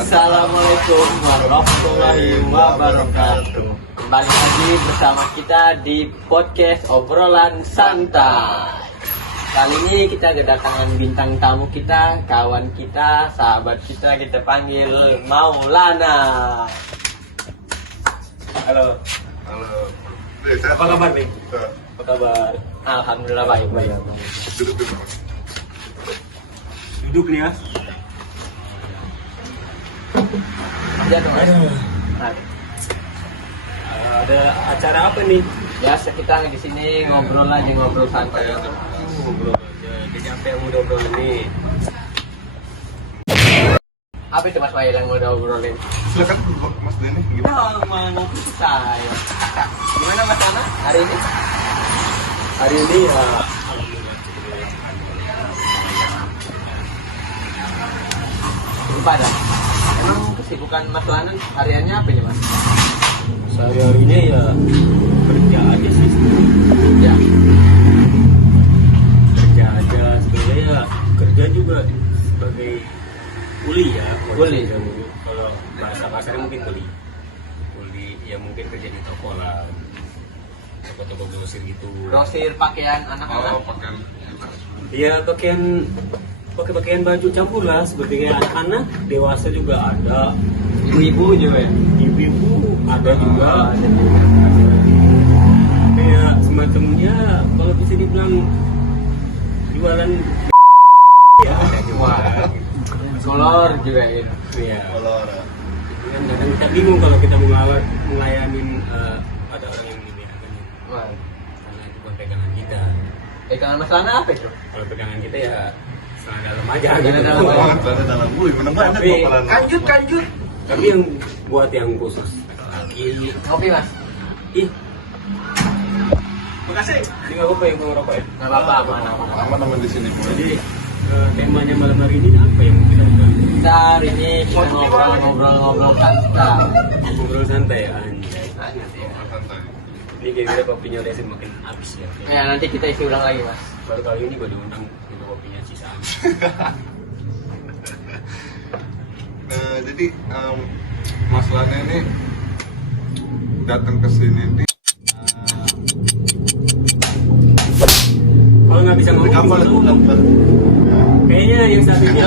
Assalamualaikum warahmatullahi wabarakatuh. Kembali lagi bersama kita di podcast obrolan santai. Kali ini kita kedatangan bintang tamu kita, kawan kita, sahabat kita panggil Maulana. Halo. Halo. Apa kabar nih? Apa kabar? Alhamdulillah baik. Duduk nih ya. Ya, ada acara apa nih? Biasa kita di sini ngobrol santai. Ngobrol aja. Jadi apa yang mau ngobrolin nih? Apa itu Mas Mail yang mau ngobrolin? Silakan Mas Denny. Kita mau saya. Gimana Mas Ana hari ini? Hari ini ya. Lupa dah. Emang kesibukan Mas Lanan hariannya apa nih Mas? Sehari-harinya ya kerja aja sih. Ya. Kerja aja sebenarnya ya, kerja juga sebagai kuli ya. Kuli. Kalau bahasa kasarnya mungkin kuli ya, mungkin kerja di toko lah, toko-toko grosir gitu. Grosir pakaian anak-anak. Pakaian. Iya, pakaian baju campur lah, seperti anak-anak, dewasa juga ada, Ibu-ibu juga ya. ibu-ibu ada juga. Kayak semacamnya kalau bisa dibilang jualan ya ada juga. Kolor juga ya. Iya. Kolor. Kadang kita bingung kalau kita melayani ada orang yang membedakan, Wah. karena itu bukan pegangan kita. Pegangan Mas Lana apa itu? Kalau pegangan kita ya celana dalam aja. Celana dalam. Celana dalam. Wih, mana banyak Tapi bakalan. Kanjut. Tapi yang buat yang khusus laki. Kopi Mas. Ih. Makasih. Ini nggak apa-apa yang mau ngerokok ya. Nggak apa-apa, aman. Aman di sini. Jadi temanya malam hari ini apa yang mau kita buat? Kita hari ini kita ngobrol santai. Ngobrol santai ya, anjay. Santai. Ini kira-kira kopinya udah makin habis ya. Ya nanti kita isi ulang lagi Mas. Baru kali ini gue diundang minum kopinya sisaan. Jadi Mas Lana ini datang ke sini nih. Kalau nggak bisa ngomong, Kapal bisa itu ngomong. kan. Kayaknya yang satunya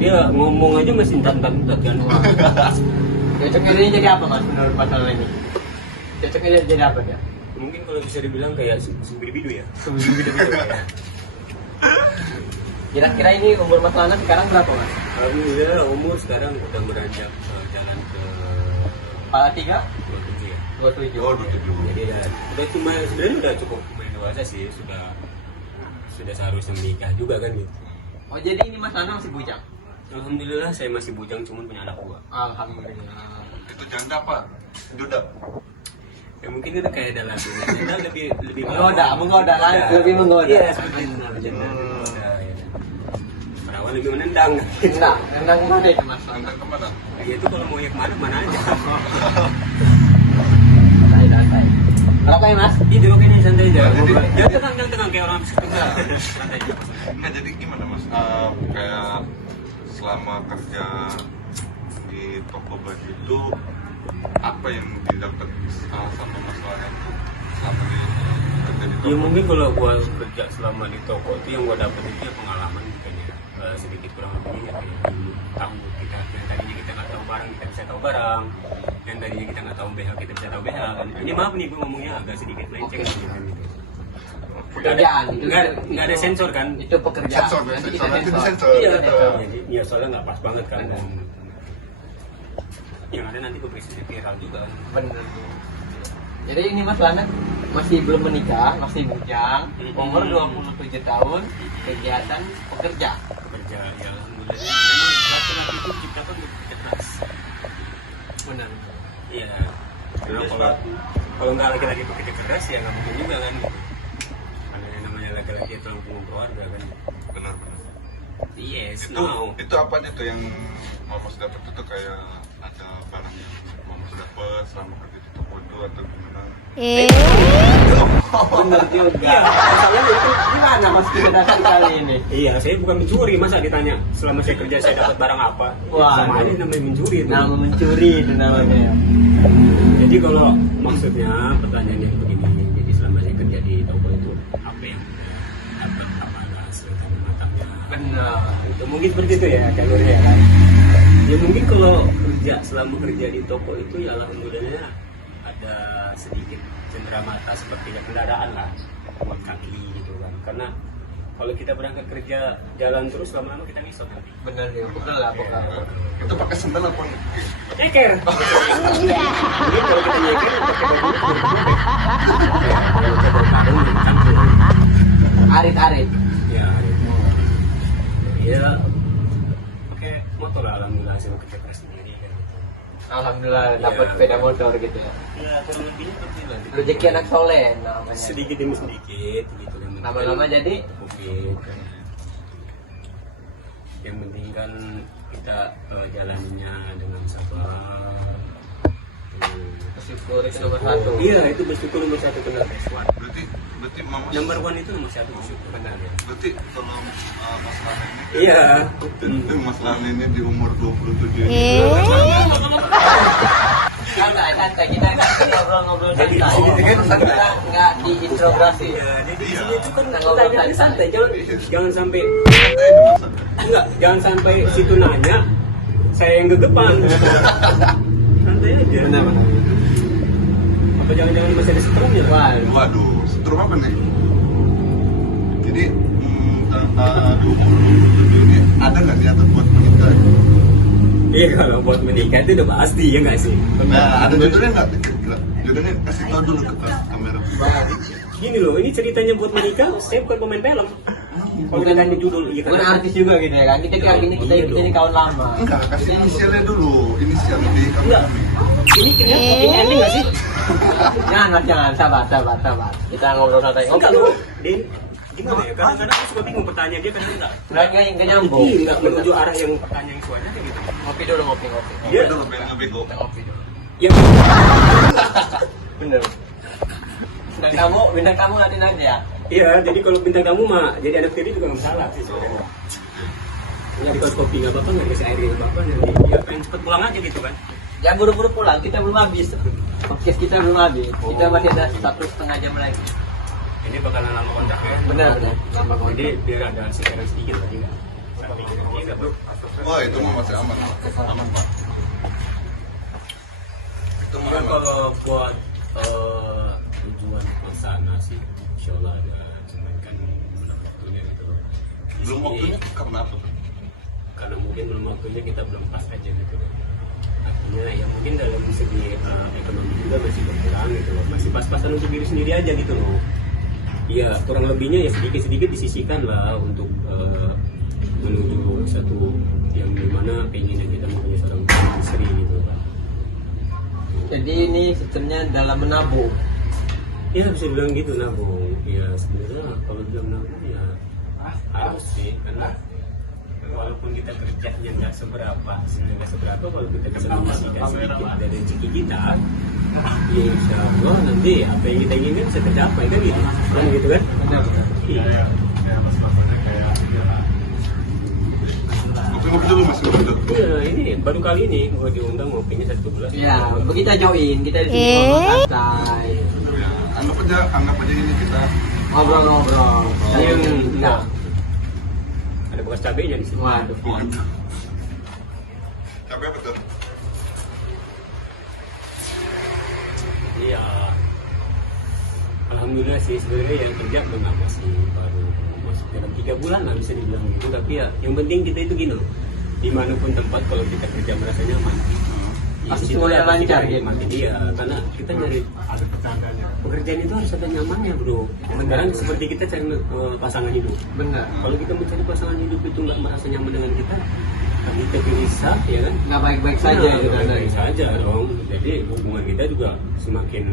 dia ngomong aja masih entat-entat kan. Cocoknya dia jadi apa Mas menurut Mas Lana ini? Cocoknya dia jadi apa dia? Mungkin kalau bisa dibilang kayak sumber-bidu ya. Kira-kira ini umur Mas Lana sekarang berapa Mas? Alhamdulillah umur sekarang udah beranjak jalan ke Kepala 3? 27 ya. 27. Oh, 27. Jadi ya, udah cuma sebenarnya udah cukup lumayan dewasa sih, sudah seharusnya menikah juga kan gitu. Oh jadi ini Mas Lana masih bujang? Alhamdulillah saya masih bujang, cuma punya anak dua. Alhamdulillah. Itu janda apa? Duda. Ya mungkin itu kayak ada lagunya, janda lebih Menggoda lah, lebih menggoda. Iya, seperti itu nama janda. Menggoda, ya. Perawan lebih menendang. Enggak, enggak deh Mas Lana. Anda kemana? Ya itu kalau mau yang mana aja. Santai. Berapa ya Mas? Itu kayaknya santai aja. Jadi- Jangan tenang kayak orang habis kerja. Santai aja. Enggak, jadi gimana Mas? Kayak selama kerja di toko baju itu apa yang didapat sama Mas Lana itu selama di kerja di toko? Ya mungkin kalau gua kerja selama di toko itu yang gua dapet itu ya pengalaman kayaknya sedikit kurang lebihnya kayak dulu tahu kita yang tadinya kita nggak tahu barang kita bisa tahu barang, yang tadinya kita nggak tahu BH kita bisa tahu BH kan. Ini maaf nih gua ngomongnya agak sedikit melenceng gitu kan gitu. Pekerjaan Nggak ada sensor kan? Itu pekerjaan. Sensor, Nanti sensor, kita nanti sensor. disensor. Iya, Betul. sensor. Jadi ya soalnya nggak pas banget kan. Dan yang ada nanti gua bisa viral juga. Bener. Jadi ini Mas Lana masih belum menikah, masih bujang, umur 27 tahun, kegiatan pekerja. Kerja ya alhamdulillah. Memang laki-laki itu diciptakan untuk bekerja keras. Benar. Iya. Karena kalau nggak laki-laki bekerja keras ya nggak mungkin juga kan. Gitu. Karena yang namanya laki-laki itu tanggung keluarga kan. Benar-benar. Yes, Itu no. itu apa aja tuh yang Mamos dapat itu kayak ada barang yang Mamos dapat selama kerja di toko itu atau gimana? Bener juga. Masalahnya itu gimana mas kedatangan kali ini? Iya, saya bukan mencuri, masa ditanya selama saya kerja saya dapat barang apa? Wah. Sama aja namanya mencuri itu. Nama mencuri itu namanya. Jadi kalau maksudnya pertanyaannya begini, jadi selama saya kerja di toko itu apa yang dapat apa ada hasil dari matangnya? Benar. Itu mungkin seperti itu ya jalurnya kan. Ya mungkin kalau selama kerja di toko itu ya alhamdulillah ada sedikit cendera mata seperti kendaraan lah buat kaki gitu kan. Karena kalau kita berangkat kerja jalan terus lama-lama kita ngisot nanti. Benar ya. Bukan lah, bukan. Itu pakai sendal apa? Nyeker. Jadi kalau kita nyeker pakai baju. Kalau kita berkarung kita campur. Arit-arit. Ya. Ya. Pakai motor lah alhamdulillah hasil kerja keras sendiri kan. Alhamdulillah dapat Iya. sepeda motor gitu ya. Ya kurang lebihnya seperti itu. Rezeki anak soleh namanya. Sedikit demi sedikit gitu kan. Lama-lama jadi Covid kan. Yang penting kan kita jalannya dengan sabar. bersyukur itu nomor satu. Iya, itu bersyukur nomor satu benar. Berarti mama Nomor one itu nomor satu bersyukur benar ya. berarti kalau masalah ini Iya. itu masalah ini di umur 27 ini Santai, kita nggak ngobrol-ngobrol Jadi santai. di sini kan Kita nggak diintrogasi. Iya, jadi di sini itu kan Kita ngobrol pertanyaan santai. santai, jangan sampai santai di masa enggak, jangan sampai situ nanya saya yang gegepan. Santai aja. Benar. Apa jangan-jangan masih ada setelahnya? Wah, waduh setrum apa nih jadi di umur 27 ini ada nggak niatan buat menikah Iya, kalau buat menikah itu udah pasti ya nggak sih? nah ada jodohnya nggak kira-kira jodohnya kasih tau dulu ke kamera Gini loh, ini ceritanya buat menikah, saya bukan pemain film. Kalau Bukan- ditanya judul, iya bukan kan? artis juga gitu ya kan. Kita kayak gini kita ini kawan lama. enggak kasih inisialnya dulu inisial di kamera Ini kira ini ending nggak sih? Jangan, sabar. Kita ngobrol santai. Enggak Ngobrol. loh, Din. Gimana ya? Kadang-kadang aku suka bingung bertanya dia kadang enggak. Nggak nyambung. Iya, enggak menuju arah yang pertanyaan yang sesuai aja gitu. Ngopi dulu, ngopi. Iya dulu pengen lebih go Kita ngopi dulu. Yang Bener. Bintang kamu nanti ya. Iya, jadi kalau bintang tamu mah jadi anak tiri juga nggak masalah sih sebenarnya. Nggak dikasih kopi nggak apa-apa, nggak dikasih air nggak apa-apa, nanti ya pengen cepet pulang aja gitu kan. Jangan buru-buru pulang, kita belum habis. Podcast kita belum habis. Kita masih ada 1,5 jam lagi. Ini bakalan lama kontraknya. Benar. Jadi biar ada sekarang sedikit lagi nggak. Tapi nggak bro. wah itu mah masih aman aman pak itu mah Cuman aman kalau buat tujuan ke sana sih, insya Allah ada cuman kan belum waktunya gitu loh. Di belum sini, waktunya karena apa tuh karena mungkin belum waktunya kita belum pas aja gitu loh. Artinya ya mungkin dalam segi ekonomi juga masih berkurang gitu loh, masih pas-pasan untuk diri sendiri aja gitu loh. Iya, kurang lebihnya ya sedikit-sedikit disisihkan lah untuk menuju satu yang dimana keinginan kita mempunyai seorang istri gitu kan. Jadi ini sistemnya dalam menabung. Ya bisa bilang gitu nabung. Ya sebenarnya kalau bilang nabung ya harus sih, karena walaupun kita kerjanya nggak seberapa, kalau kita bisa menyisihkan sedikit dari rezeki kita, ya insya Allah nanti apa yang kita inginkan bisa tercapai kan gitu, kan gitu kan? Iya. ngopi dulu mas ngopi dulu Iya, ini baru kali ini mau diundang ngopinya 1 bulan. Ya, kita join, kita di sini ngobrol santai. ya, anggap aja ini kita Ngobrol-ngobrol. Nah, ada bekas cabenya di sini. Waduh. capek apa tuh Iya. Alhamdulillah sih sebenarnya yang kerja belum lama sih, baru masuk dalam 3 bulan lah bisa dibilang gitu. Tapi ya yang penting kita itu gini loh, dimanapun tempat kalau kita kerja merasa nyaman, Pasti situ semuanya pasti lancar, kita gitu. nikmati dia. Karena kita nyari pekerjaan itu harus ada nyamannya bro. Sekarang seperti kita cari pasangan hidup. Bener. Kalau kita mencari pasangan hidup itu nggak merasa nyaman dengan kita, kita gelisah ya kan? Nggak baik-baik saja Nah, gitu kan. baik-baik saja dong. Jadi hubungan kita juga semakin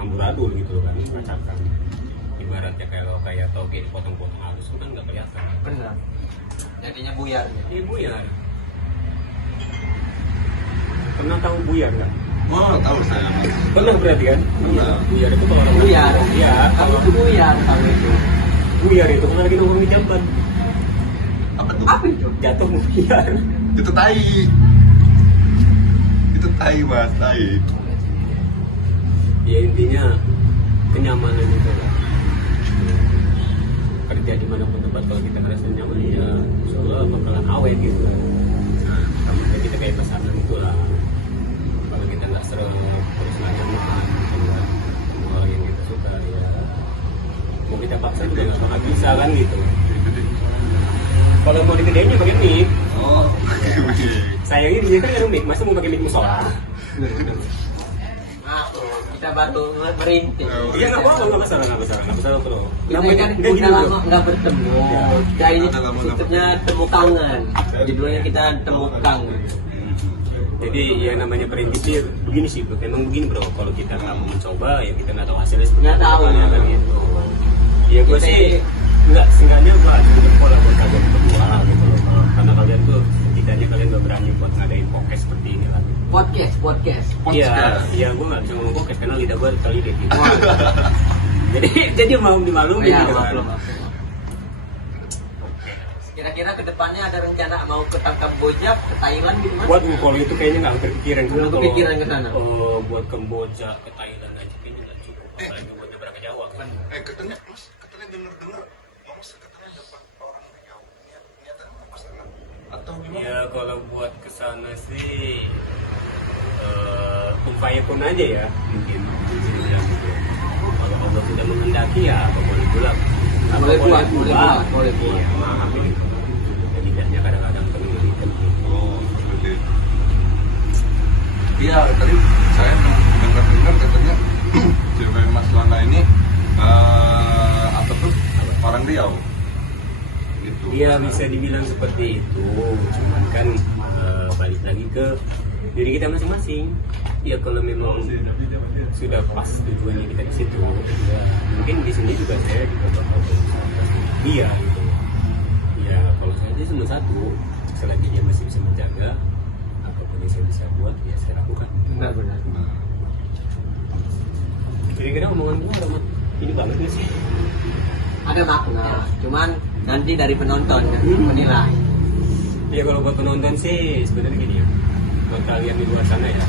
amburadul gitu loh kan, merasakan. Ibaratnya kayak toge dipotong-potong halus kan nggak kelihatan. Bener. Jadinya buyar. Ini buyar. Pernah tahu buyar nggak? Oh, tahu saya mas. Pernah berarti kan? Pernah. Buyar itu kalau orang Buyar. Iya, Kamu kalau tuh buyar kamu itu. buyar itu kalau lagi nongkrong di jamban. Apa tuh? Apa itu? Jatuh buyar. Itu tai. Itu tai mas, tai. Ya intinya kenyamanan itu lah. Kerja dimanapun tempat kalau kita merasa nyaman ya insya Allah bakalan awet gitu. Sama kita kayak pasangan itu lah. Kalau kita nggak serem terus nggak nyaman dengan semua orang yang kita suka ya mau kita paksa juga nggak bisa kan gitu. Kalau mau digedein ya pakai mic. Oh, Sayangnya di sini kan ada mic, masa mau pakai mic musola? Maaf, kita baru merintis. Iya nggak apa-apa, nggak masalah bro. Kita kan udah lama nggak bertemu. Kayak ini tutupnya temu kangen. Judulnya kita temu kangen. Jadi ya namanya perintis sih begini sih bro, emang begini bro. Kalau kita nggak mau mencoba ya kita nggak tahu hasilnya seperti Nggak tahu. ya kan gitu. Ya gue Kita sih ini- nggak sengaja gue harus berpola buat kalian berdua gitu loh. Karena kalian tuh setidaknya kalian nggak berani buat ngadain podcast seperti ini kan. Podcast. Iya, gue nggak bisa ngomong podcast karena lidah gue terlalu gitu. jadi mau dimaklumi Ya, gitu kan. maklum. Kira-kira kedepannya ada rencana mau ke Kamboja, ke Thailand gitu mas? Waduh, kalau itu kayaknya nggak kepikiran. Belum Kalau, kepikiran ke sana? buat Kamboja, ke Thailand aja kayaknya nggak cukup. Apalagi buat nyebrang ke Jawa kan. katanya mas, katanya dengar mas katanya dapat orang Riau. Niat mas dengar. Atau gimana? Ya kalau buat ke sana sih upaya pun aja ya mungkin. Kalau Allah sudah menghendaki ya apa boleh pulang. Apa Boleh buat. Iya, maaf ini. Tidaknya kadang-kadang terlalu Oh, seperti itu. Iya, tadi saya dengar katanya cewek Mas Lana ini apa tuh orang Riau. Gitu. Iya bisa dibilang seperti itu, cuman kan balik lagi ke diri kita masing-masing. Ya kalau memang sudah pas tujuannya kita di situ, ya, mungkin di sini juga saya juga bakal berusaha dia. Gitu. Ya kalau saya sih cuma satu, selagi dia masih bisa menjaga, apapun yang saya bisa buat, ya saya lakukan. Benar. Kira-kira omongan gue amat ini banget nggak sih? Ada makna, cuman nanti dari penonton yang menilai. Ya kalau buat penonton sih sebenarnya gini ya, buat kalian di luar sana ya,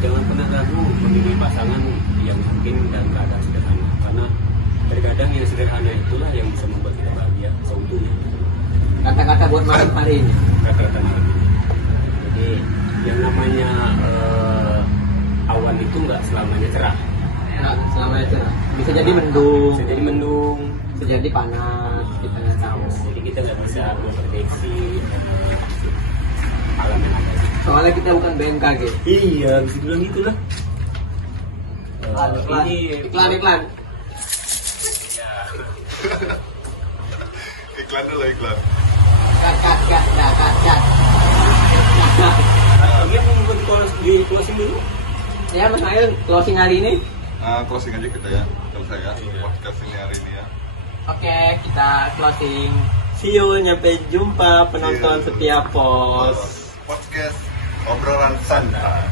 jangan pernah ragu memilih pasangan yang mungkin dalam keadaan sederhana, karena terkadang yang sederhana itulah yang bisa membuat kita bahagia seutuhnya. Kata-kata buat malam hari ini. Kata-kata malam ini. Jadi yang namanya awan itu nggak selamanya cerah, Nah, selamanya cerah. Bisa jadi mendung, bisa jadi mendung, bisa jadi panas, kita nggak tahu. jadi kita nggak bisa memprediksi alam yang ada. Soalnya kita bukan BMKG. Iya, bisa bilang gitu lah. Iklan. Ya, Iklan dulu iklan. Kat. kalian mau buat di closing dulu? Ya Mas Nail, closing hari ini. Closing aja kita ya, selesai ya podcast ini hari ini ya. Oke, kita closing. See you, nyampe jumpa penonton See you. setiap pos. Podcast obrolan santai.